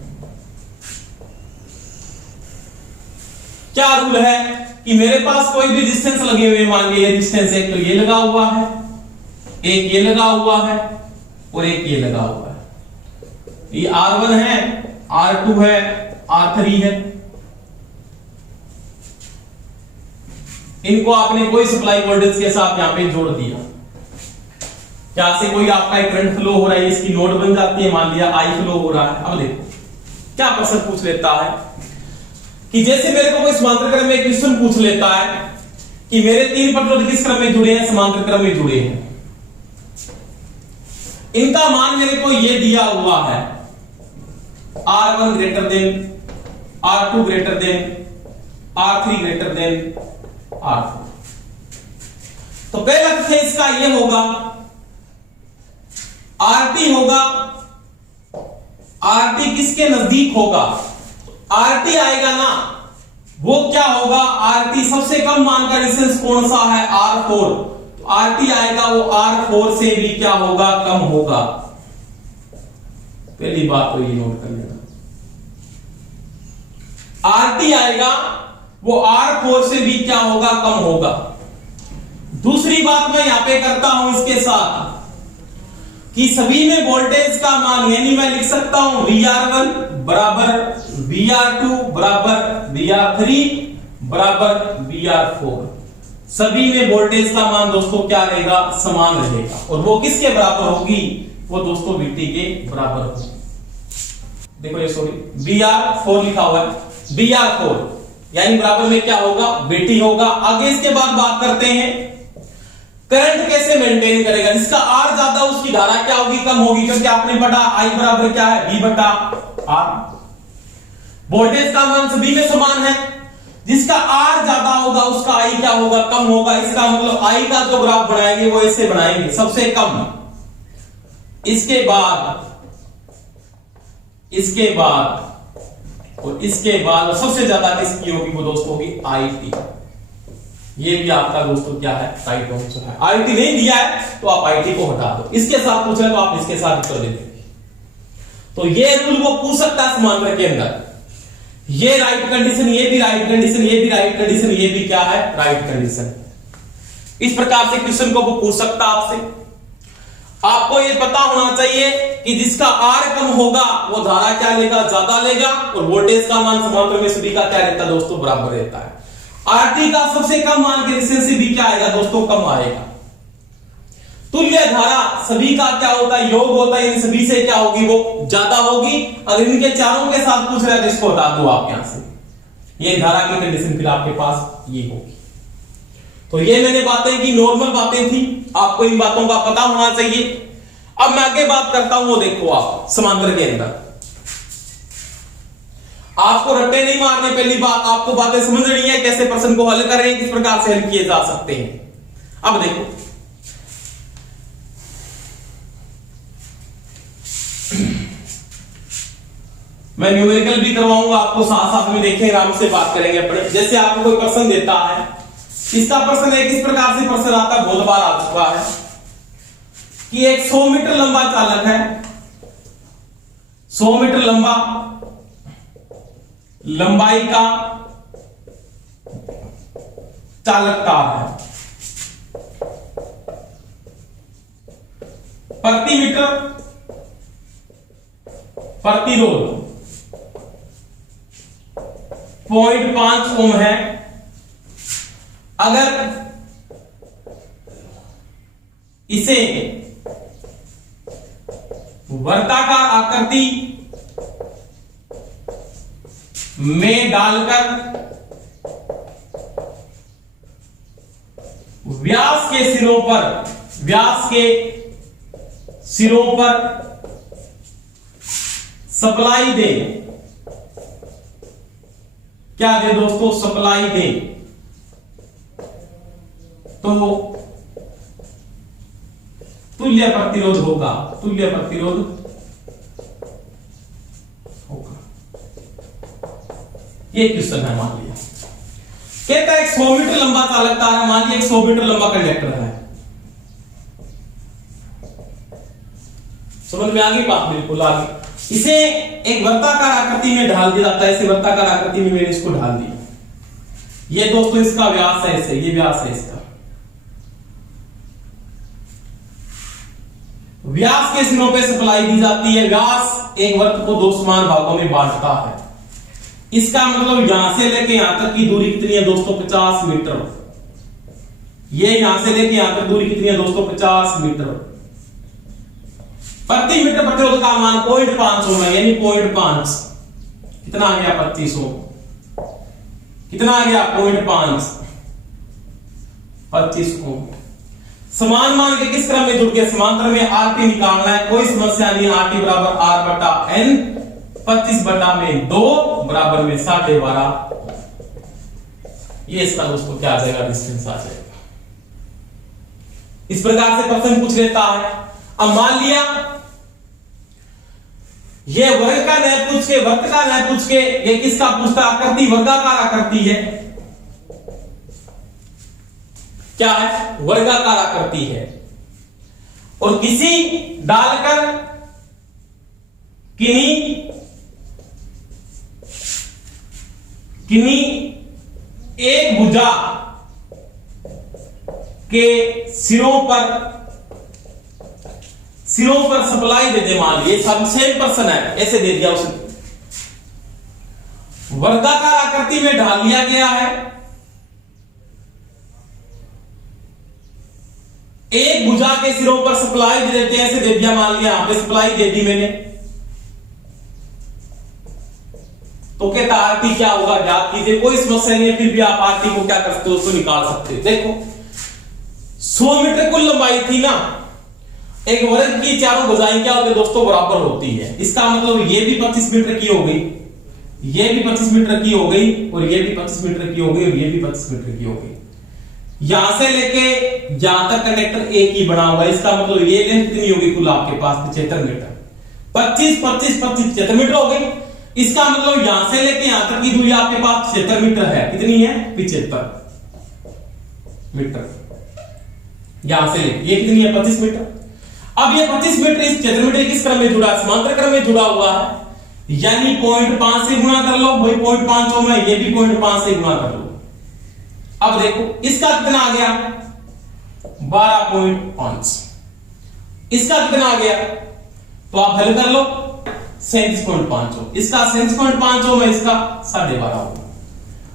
क्या रूल है कि मेरे पास कोई भी डिस्टेंस लगे हुए, मान लीजिए डिस्टेंस एक तो ये लगा हुआ है, एक ये लगा हुआ है और एक ये लगा हुआ है। ये R1 है, R2 है, R3 है। इनको आपने कोई सप्लाई वोल्टेज के साथ यहां पे जोड़ दिया, क्या से कोई आपका एक करंट फ्लो हो रहा है, इसकी नोड बन जाती है, मान लिया I फ्लो हो रहा है। अब देखो क्या प्रश्न पूछ लेता है कि जैसे मेरे को कोई समांतर क्रम में एक क्वेश्चन पूछ लेता है कि मेरे तीन प्रतिरोध किस क्रम में जुड़े हैं, समांतर क्रम में जुड़े हैं, इनका मान मेरे को ये दिया हुआ है R1 greater than R2 greater than R3 greater than R4। तो पहला तथ्य इसका ये होगा, RT होगा, RT किसके नजदीक होगा, RT आएगा ना, वो क्या होगा, RT सबसे कम मान का डिस्टेंस कौन सा है, R4। तो RT आएगा वो R4 से भी क्या होगा, कम होगा। पहली बात तो ये नोट कर लेना, RT आएगा वो R4 से भी क्या होगा, कम होगा। दूसरी बात मैं यहां पे करता हूं इसके साथ कि सभी में वोल्टेज का मान, यानी मैं लिख सकता हूं VR1 बराबर VR2 बराबर VR3 बराबर VR4। सभी में वोल्टेज का मान दोस्तों क्या रहेगा, समान रहेगा, और वो किसके बराबर होगी, वो दोस्तों VT के बराबर होगी। देखो ये सॉरी VR4 लिखा हुआ है, VR4 यानी बराबर में क्या होगा, VT होगा। आगे इसके बाद बात करते हैं करंट कैसे मेंटेन करेगा, जिसका R ज्यादा उसकी धारा क्या होगी, कम होगी, क्योंकि आपने पढ़ा I बराबर क्या है, V बटा R। वोल्टेज का मान सभी में समान है, जिसका R ज्यादा होगा उसका I क्या होगा, कम होगा। इसका मतलब I का जो ग्राफ बनाएंगे वो ऐसे बनाएंगे, सबसे कम, इसके बाद और इसके बाद सबसे ज्यादा किसकी होगी, वो दोस्तों होगी IT। ये भी आपका दोस्तों क्या है, राइट आंसर है। आईटी नहीं दिया है तो आप आईटी को हटा दो, इसके साथ पूछ रहे तो आप इसके साथ उत्तर दे देंगे। तो ये रूल वो पूछ सकता है समांतर के अंदर, ये राइट कंडीशन, ये भी राइट कंडीशन, ये भी राइट कंडीशन, ये भी क्या है, राइट कंडीशन। इस प्रकार से क्वेश्चन को वो पूछ सकता आपसे। आपको ये पता होना चाहिए कि जिसका आर कम होगा वो धारा क्या लेगा, ज्यादा लेगा, और वोल्टेज का मान समांतर में सभी का क्या रहता है दोस्तों, बराबर रहता है। आरटी का सबसे कम मान के रेजिस्टेंस भी क्या आएगा दोस्तों, कम आएगा। तुल्य धारा सभी का क्या होता है, योग होता है, इन सभी से क्या होगी, वो ज्यादा होगी। अगर इनके चारों के साथ पूछ रहे हैं तो इसको हटा दो आप यहां से, ये धारा की कंडीशन फिर आपके पास ये होगी। तो ये मैंने बातें की, नॉर्मल बातें थी, आपको इन बातों का पता होना चाहिए। अब मैं आगे बात करता हूं, वो देखो आप समांतर के अंदर आपको रट्टे नहीं मारने, पहली बात आपको बातें समझनी है, कैसे प्रश्न को हल करें, किस प्रकार से हल किए जा सकते हैं। अब देखो मैं न्यूमेरिकल भी करवाऊंगा आपको, साथ साथ में देखें, आराम से बात करेंगे अपने। जैसे आपको कोई प्रश्न देता है, इसका प्रश्न है, किस प्रकार से प्रश्न आता है, बहुत बार आ चुका है कि एक 100 मीटर लंबा चालक है, 100 मीटर लंबा लंबाई का चालक कार है, प्रति मीटर प्रतिरोध 0.5 ओम है। अगर इसे वर्ताकार आकृति में डालकर व्यास के सिरों पर सप्लाई दे, क्या दे दोस्तों, सप्लाई दे, तो तुल्य प्रतिरोध होगा, तुल्य प्रतिरोध होगा। ये क्वेश्चन है, मान लिया कहता है 100 मीटर लंबा चालक तार है, मान लिया 100 मीटर लंबा कंडक्टर है। समझ में आ गई बात, बिल्कुल आ गई। इसे एक वर्ताकार आकृति में ढाल दिया जाता है, इसे वर्ताकार आकृति में मैंने इसको ढाल दिया। ये दोस्तों इसका व्यास है, इसे, ये व्यास है इसका। व्यास के सिरों पे सप्लाई दी जाती है। व्यास एक वृत्त को 2 समान भागों में बांटता है। इसका मतलब यहां से लेके यहां तक की दूरी कितनी है दोस्तों, 50 मीटर। ये यहां से लेके यहां तक दूरी कितनी है दोस्तों, 50 मीटर। प्रति मीटर प्रतिरोध का मान 0.5 ओम है, यानी 0.5 कितना आ गया, 25 ओम। कितना आ गया, 0.5 25 ओम। समान मान के किस क्रम में जुड़ के, समांतर में आरटी निकालना है, कोई समस्या नहीं। आरटी बराबर आर बटा एन, 25 बटा में 2 बराबर में 12.5। ये इसका दोस्तों क्या आ जाएगा, डिस्टेंस आ जाएगा। इस प्रकार से प्रश्न पूछ लेता है। अब मान लिया ये वर्ग का न पूछ के, वृत्त का न पूछ के, ये किसका पूछता, आकृति वर्गाकार आकृति है, क्या है, वर्गाकार आकृति है। और किसी डालकर किन्हीं एक भुजा के सिरों पर सप्लाई दे दे, मान लीजिए सब सेम पर्सन है, ऐसे दे दिया उसने, वर्गाकार आकृति में ढाल लिया गया है। एक भुजा के सिरों पर सप्लाई दे देते हैं, ऐसे दे दिया, मान लिया यहां पे सप्लाई दे दी मैंने। तो कहता आरटी क्या होगा, ज्ञात कीजिए। कोई समस्या नहीं है, फिर भी आप आरटी को क्या कर सकते हो, उसको निकाल सकते हो। देखो 100 मीटर कुल लंबाई थी ना, एक वर्ग की चारों भुजाएं क्या होती है दोस्तों, बराबर होती है। इसका मतलब ये भी 25 मीटर की हो गई, ये भी 25 मीटर की हो गई, और ये भी 25 मीटर की हो गई, और ये भी 25 मीटर की हो गई। यहां से लेके यहां तक कंडक्टर एक ही बना हुआ है। इसका मतलब ये लेंथ कितनी होगी कुल आपके पास, 75 मीटर। 25 25 25 75 मीटर हो गई। इसका मतलब यहां से लेके यहां तक की दूरी आपके पास 75 मीटर है। कितनी है, 75। मीटर, यहां से ये कितनी है 25 मीटर। अब ये 25 मीटर इस क्षेत्र मीटर किस क्रम में जुड़ा है, समांतर क्रम में जुड़ा हुआ है, यानी 0.5 से गुणा कर लो, वही 0.5 में ये भी 0.5 से गुणा कर लो। अब देखो इसका कितना आ गया 12.5, इसका कितना आ गया, तो आप हल कर लो 37.5, इसका 37.5 में इसका 12.5 होगा।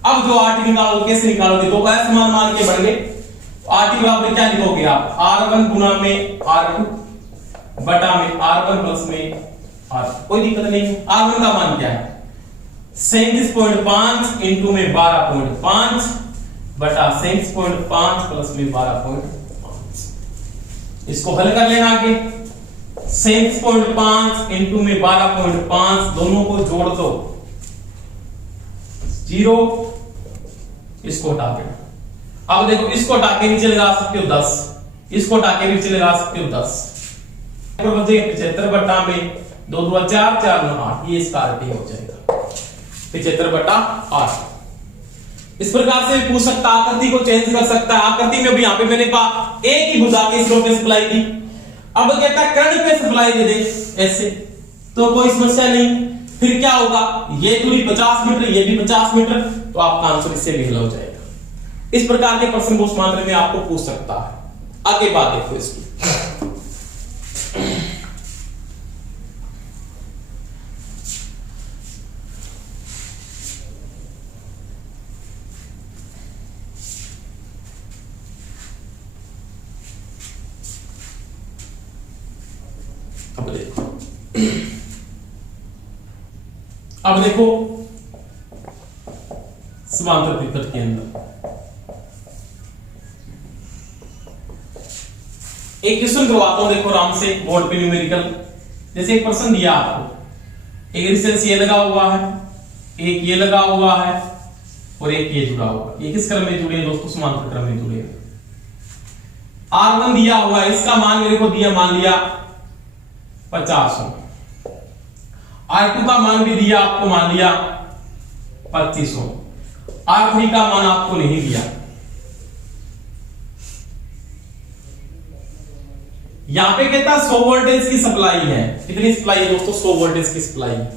अब जो RT निकालोगे कैसे निकालोगे, तो असमान मान के बढ़ गए, RT बराबर क्या लिखोगे आप, R1 गुना में R2 बटा में R1 प्लस में R2, कोई दिक्कत नहीं है। R1 का मान क्या है 37.5 इंटू में 12.5 बटा 37.5 प्लस में 12.5, इसको हल कर लेना आगे। 37.5 इंटू में 12.5 दोनों को जोड़ दो 0, इसको हटा देना। अब देखो इसको हटा के नीचे लगा सकते हो 10, इसको हटा के नीचे लगा सकते हो 10, 75 बटा में 2 2 4 4 9 8, ये इसका RT हो जाएगा 75 बटा 8। इस प्रकार से पूछ सकता, आकृति को चेंज कर सकता है। आकृति में भी यहाँ पे मैंने कहा एक ही भुजा के स्लोप पे सप्लाई दी, अब कहता है कर्ण पे सप्लाई दे दे ऐसे, तो कोई समस्या नहीं। फिर क्या होगा, ये दूरी 50 मीटर, ये भी 50 मीटर, तो आपका आंसर इससे निकल हो जाएगा। इस प्रकार के प्रश्न को समांतर में आपको पूछ सकता है। आगे बात देखो इसकी, अब देखो समांतर त्रिपथ के अंदर एक क्वेश्चन करवाता हूं, देखो आराम से बोर्ड पे न्यूमेरिकल। जैसे एक प्रश्न दिया आपको, एक डिस्टेंस ये लगा हुआ है, एक ये लगा हुआ है और एक ये जुड़ा हुआ है। ये किस क्रम में जुड़े हैं दोस्तों, समांतर क्रम में जुड़े हैं। R1 दिया हुआ है, इसका मान मेरे को दिया, मान लिया 50, R2 का मान भी दिया आपको, मान लिया 2500, R3 का मान आपको नहीं दिया। यहां पे कहता 100 वोल्टेज की सप्लाई है, कितनी सप्लाई है दोस्तों, 100 वोल्टेज की सप्लाई है,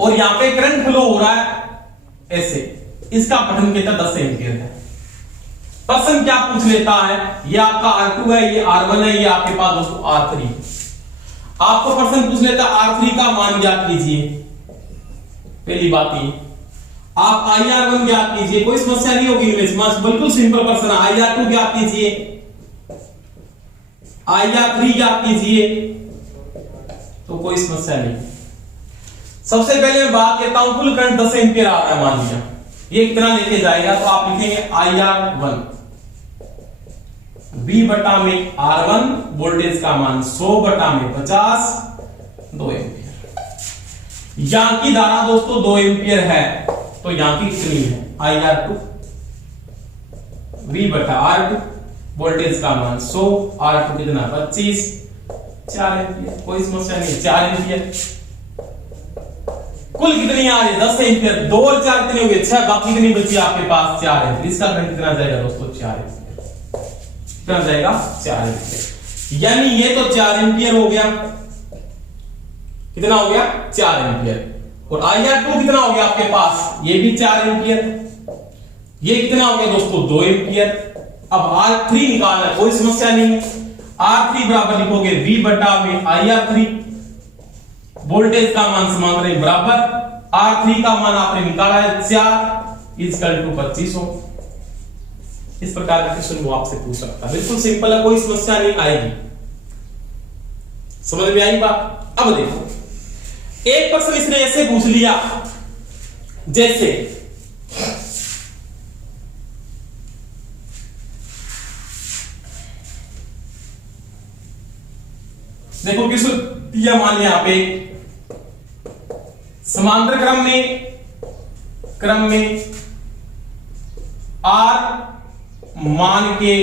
और यहां पे करंट फ्लो हो रहा है ऐसे, इसका पठन कहता 10 एम्पीयर है। प्रश्न क्या पूछ लेता है, ये आपका R2 है, ये R1 है, ये आपके पास दोस्तों R3 है। आपको प्रश्न पूछ लेता है R3 का मान ज्ञात कीजिए। पहली बात ये, आप IR1 ज्ञात कीजिए, कोई समस्या नहीं होगी इनमें, बिल्कुल सिंपल प्रश्न है। IR2 ज्ञात कीजिए, IR3 ज्ञात कीजिए, तो कोई समस्या नहीं। सबसे पहले मैं बात कहता हूं, कुल करंट 10 एम्पीयर आ रहा है, मान लिया ये कितना लेके जाएगा, तो आप लिखेंगे IR1 B बटा में R1, वोल्टेज का मान 100 बटा में 50, 2 एम्पीयर। यहां की धारा दोस्तों 2 एम्पीयर है, तो यहां की कितनी है IR2 V बटा R2, वोल्टेज का मान 100, R2 कितना 25, 4 एम्पीयर। कोई समस्या नहीं, 4 एम्पीयर। कुल कितनी आ रही है 10 एम्पीयर, 2 और 4 कितनी हो गई 6, बाकी कितनी बची आपके पास 4 एम्पीयर। इसका करंट कितना जाएगा दोस्तों 4 एम्पीयर, कितना जाएगा 4 एम्पीयर। यानी ये तो 4 एम्पीयर हो गया, कितना हो गया 4 एम्पीयर। और IR2 कितना हो गया आपके पास, ये भी 4 एम्पीयर। ये कितना हो गया दोस्तों 2 एम्पीयर। अब R3 निकालना है, कोई समस्या नहीं। R3 बराबर लिखोगे V बटा में IR3, वोल्टेज का मान समांतर है बराबर, R3 का मान आपने निकाला है 4 इक्वल टू 2500। इस प्रकार का क्वेश्चन वो आपसे पूछ सकता है, बिल्कुल सिंपल है, कोई समस्या नहीं आएगी। समझ में आई बात। अब देखो एक प्रश्न इसने ऐसे पूछ लिया, जैसे देखो किस दिया, मान लिया यहां पे समांतर क्रम में R मान के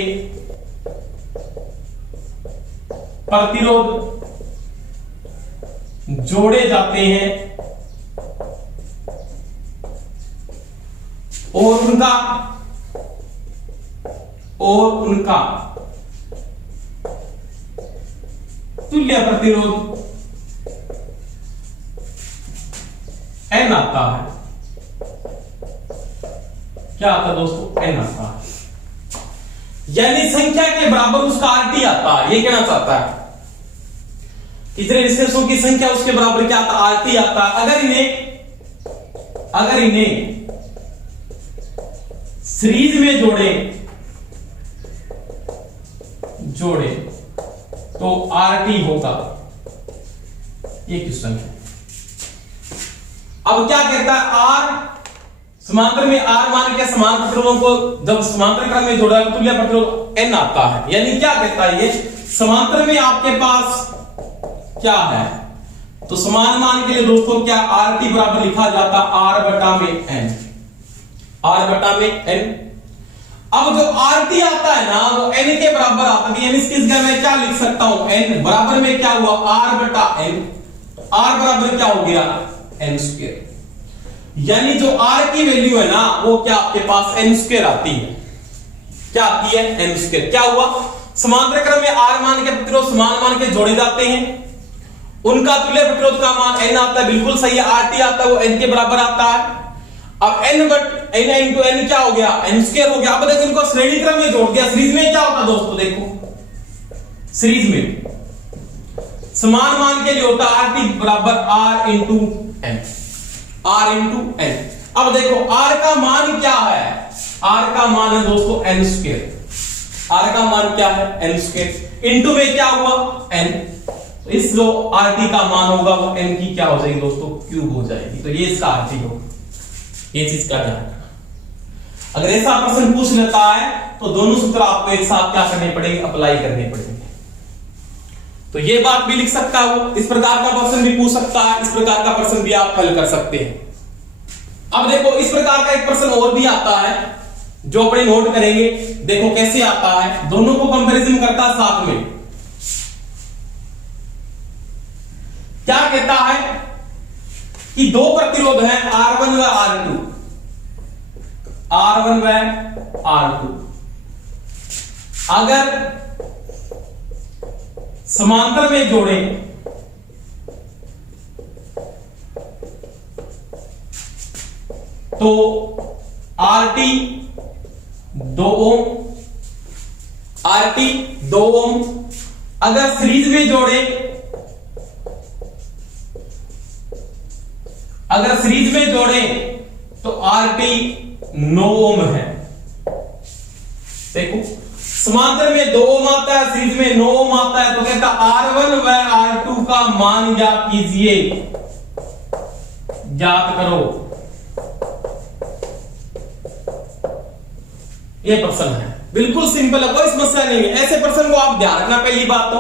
प्रतिरोध जोड़े जाते हैं और उनका और उनका तुल्य प्रतिरोध n आता है। क्या आता है दोस्तों? n आता है, यानी संख्या के बराबर उसका RT आता है। ये कहना चाहता है इतने रेजिस्टेंसों की संख्या उसके बराबर क्या आता है? RT आता है। अगर इन्हें सीरीज में जोड़े तो RT होगा। ये क्वेश्चन है। अब क्या कहता है? R समांतर में R मान के समांतर प्रतिरोधों को जब समांतर क्रम में जोड़ा तो तुल्य प्रतिरोध N आता है। यानी क्या कहता है ये? समांतर में आपके पास क्या है? तो समान मान के लिए दोस्तों क्या RT बराबर लिखा जाता R बटा में N, R बटा में N। अब जो RT आता है ना वो N के बराबर आता है। यानी इसकी जगह मैं क्या लिख सकता हूं? N बराबर में क्या हुआ? R बटा N। R बराबर क्या हो गया? N square. यानी जो R की वैल्यू है ना वो क्या आपके पास N स्क्वायर आती है। क्या आती है? N square. क्या हुआ? समांतर क्रम में R मान के प्रतिरोध समान मान के जोड़े जाते हैं, उनका तुल्य प्रतिरोध का मान N आता है। बिल्कुल सही है। RT आता है वो N के बराबर आता है। अब N but N into N क्या हो गया? N स्क्वायर हो गया। अब देखो इनको श्रेणी क्रम में जोड़ दिया। सीरीज में क्या होता है दोस्तों? देखो सीरीज में समान मान के लिए होता RT बराबर R into N, R into N। अब देखो R का मान क्या है? R का मान है दोस्तों N स्क्वायर। R का मान क्या है? N square. इंटू में क्या हुआ? N। तो इस जो RT का मान होगा वो N की क्या हो जाएगी दोस्तों? क्यूब हो जाएगी। तो ये इसका RT होगा। ये चीज का ध्यान रखना। अगर ऐसा प्रश्न पूछ लेता है तो दोनों सूत्र आपको एक साथ क्या करने पड़ेंगे? अप्लाई करने पड़ेंगे। तो ये बात भी लिख सकता है वो। इस प्रकार का प्रश्न भी पूछ सकता है। इस प्रकार का प्रश्न भी आप हल कर सकते हैं। अब देखो इस प्रकार का एक प्रश्न और भी आता है जो अपने नोट करेंगे। देखो कैसे आता है, दोनों को कंपैरिजन करता है साथ में। क्या कहता है कि दो प्रतिरोध हैं R1 व R2, R1 व R2। अगर समांतर में जोड़े तो RT 2 ओम, RT 2 ओम। अगर सीरीज में जोड़े, अगर सीरीज में जोड़े तो RT 9 ओम है। देखो समांतर में 2 ओम आता है, सीरीज में 9 ओम आता है। तो कहता R1 व R2 का मान ज्ञात कीजिए, ज्ञात करो। ये प्रश्न है, बिल्कुल सिंपल है, कोई समस्या नहीं है। ऐसे प्रश्न को आप ध्यान रखना। पहली बात तो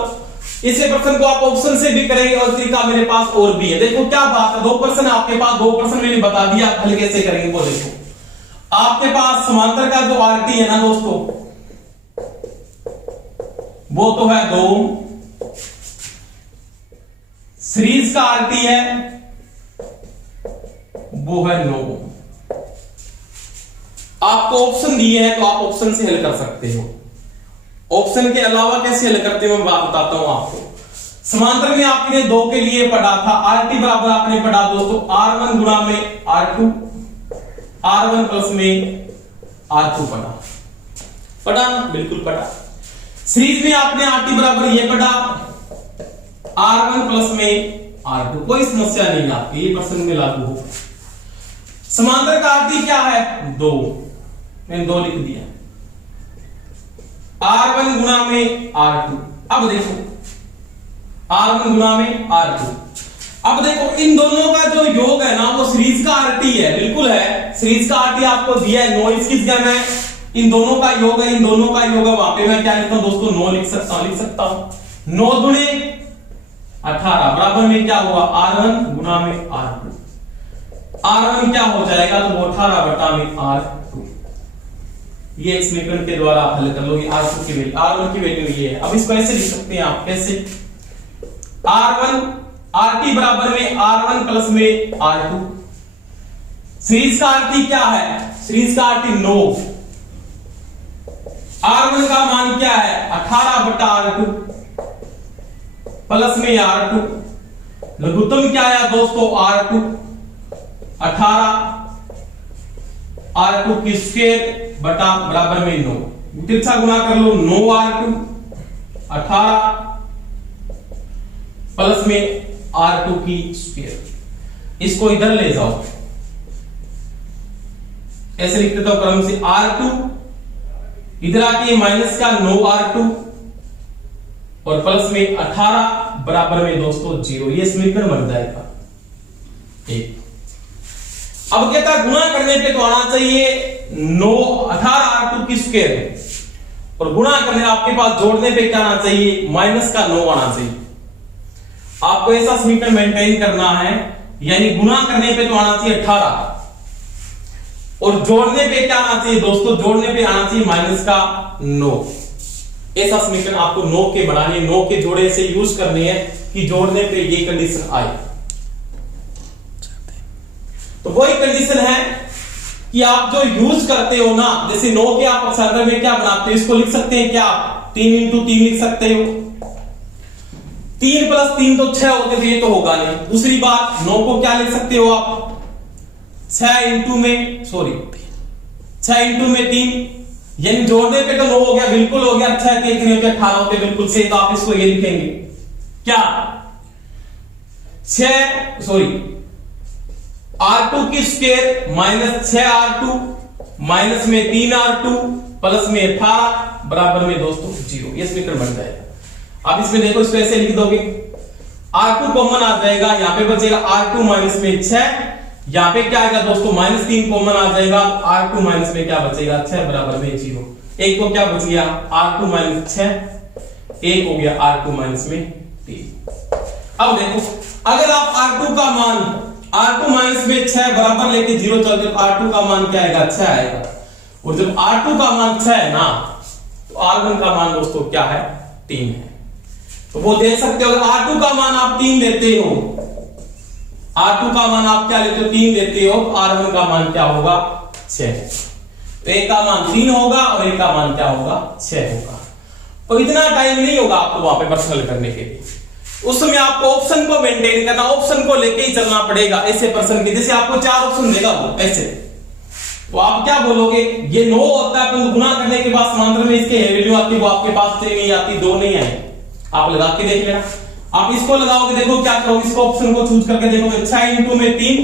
इसे प्रश्न को आप ऑप्शन से भी करेंगे और तरीका मेरे पास और भी है। देखो क्या बात है, दो प्रश्न आपके पास, दो प्रश्न मैंने बता दिया हल कैसे करेंगे वो देखो। आपके पास समांतर का जो RT है ना दोस्तों वो तो है 2 ओम। सीरीज का RT है वो है 9 ओम। आपको ऑप्शन दिए हैं तो आप ऑप्शन से हल कर सकते हो। ऑप्शन के अलावा कैसे हल करते हो मैं बात बताता हूं आपको। समांतर में आपने 2 के लिए पढ़ा था RT बराबर आपने पढ़ा दोस्तों R1 गुणा में R2, R1 प्लस में R2 पढ़ा ना? बिल्कुल पढ़ा। सीरीज में आपने RT बराबर ये पढ़ा R1 प्लस में R2। कोई समस्या नहीं आपकी, ये प्रश्न में लागू होगा। समांतर का RT क्या है? 2, मैंने 2 लिख दिया। R1 गुणा में R2। अब देखो R1 गुणा में R2। अब देखो इन दोनों का जो योग है ना वो सीरीज का RT है। बिल्कुल है, सीरीज का RT आपको दिया है 9। इसकी जगह मैं इन दोनों का योग है, इन दोनों का योग है, वहां पे मैं क्या लिखता हूं दोस्तों? 9 लिख सकता हूं। 9 दूने 18 बराबर में क्या हुआ? R1 गुणा में R2। R1 क्या हो जाएगा? तो 18 बटा में R2। ये समीकरण के द्वारा आप हल कर लो। R2 की वैल्यू, R1 की वैल्यू ये है। अब इसको ऐसे लिख सकते हैं आप, कैसे? R1 RT बराबर में R1 प्लस में R2। सीरीज का RT क्या है? सीरीज का RT 9। R1 का मान क्या है 18 बटा R2 प्लस में R2, लघुत्तम क्या है दोस्तों R2, 18 R2 की स्क्वायर बटा बराबर में 9, तिरछा गुना कर लो 9 R2 18 प्लस में R2 की स्क्वायर, इसको इधर ले जाओ, ऐसे लिख देता हूं क्रम से R2 इधर आके माइनस का 9 R2 और प्लस में 18 बराबर में दोस्तों 0, ये समीकरण बन जाएगा एक। अब कहता है गुणा करने पे तो आना चाहिए 18 R2 की स्क्वायर, और गुणा करने आपके पास जोड़ने पे क्या आना चाहिए माइनस का 9 आना चाहिए। आपको ऐसा समीकरण मेंटेन करना है, यानी गुणा करने पे तो आना चाहिए 18 और जोड़ने पे क्या आना चाहिए दोस्तों, जोड़ने पे आना चाहिए माइनस का 9। ऐसा समीकरण आपको 9 के बनाने, 9 के जोड़े से यूज करने हैं कि जोड़ने पे ये कंडीशन आए। तो वही कंडीशन है कि आप जो यूज करते हो ना, जैसे 9 के आप अक्षर में क्या बनाते हो, इसको लिख सकते हैं क्या 3 इंटू 3 लिख सकते हो, 3 प्लस 3 तो 6 होते थे, ये तो होगा नहीं। दूसरी बात 9 को क्या लिख सकते हो आप 6 इंटू में 3, यानी जोड़ने पे तो 9 हो गया, बिल्कुल हो गया, 6 के 18 होते बिल्कुल से, तो आप इसको ये लिखेंगे क्या R2 की स्क्वायर माइनस 6 R2 माइनस में 3 R2 प्लस में 18 बराबर में दोस्तों 0, ये समीकरण बन जाएगा। अब इसमें देखो, इसको ऐसे लिख दोगे, R2 कॉमन आ जाएगा, यहां पे बचेगा R2 माइनस में 6, यहां पे क्या आएगा दोस्तों -3 कॉमन आ जाएगा, R2 माइनस में क्या बचेगा 6 बराबर में 0। एक को क्या बच गया R2 माइनस 6, एक हो गया R2 माइनस में 3। अब देखो, अगर आप R2 का मान R2 माइनस में 6 बराबर लेके 0 चलते तो R2 का मान क्या आएगा 6 आएगा, और जब R2 का मान 6 है ना तो R1 का मान दोस्तों क्या है 3 है। तो वो देख सकते हो, अगर R2 का मान आप 3 लेते हो, R2 का मान आप क्या लेते हो 3 लेते हो, R1 का मान क्या होगा 6। तो एक का मान 3 होगा और एक का मान क्या होगा 6 होगा। तो इतना टाइम नहीं होगा आपको वहां पे पर्सनल करने के लिए, उस समय आपको ऑप्शन को मेंटेन करना, ऑप्शन को लेके ही चलना पड़ेगा। ऐसे पर्सन के जैसे आपको 4 ऑप्शन देगा वो ऐसे, तो आप क्या बोलोगे, ये 9 होता है, परंतु गुणा करने के बाद समांतर में इसके वैल्यू आती है, वो आपके पास 3 नहीं आती, 2 नहीं आई, आप लगा के देख लेना। आप इसको लगाओगे, देखो क्या करोगे, इसको ऑप्शन को चूज करके देखोगे 6 इंटू में 3,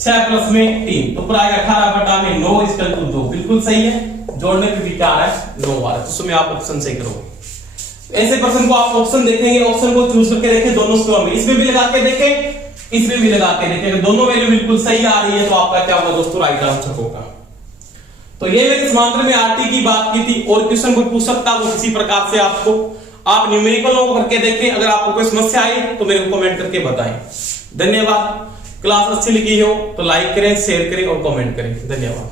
6 प्लस में 3 तो पूरा आएगा 18 बटा में 9 इक्वल टू 2, बिल्कुल सही है। जोड़ने पे भी क्या आ रहा है 9 आ रहा है, तो उसमें आप ऑप्शन सही करोगे। ऐसे पर्सन को आप ऑप्शन देखेंगे, ऑप्शन को चूज करके देखें दोनों स्कोर में, इसमें भी लगा के देखें, इसमें भी लगा के देखें, दोनों वैल्यू बिल्कुल सही आ रही है तो आपका क्या होगा दोस्तों राइट आंसर होगा। तो ये मैंने समांतर में आरटी की बात की थी, और क्वेश्चन कोई पूछ सकता है वो किसी प्रकार से आपको, आप न्यूमेरिकल करके देखें। अगर आपको कोई समस्या आई तो मेरे को कमेंट करके बताएं। धन्यवाद। क्लास अच्छी लगी हो तो लाइक करें, शेयर करें और कमेंट करें। धन्यवाद।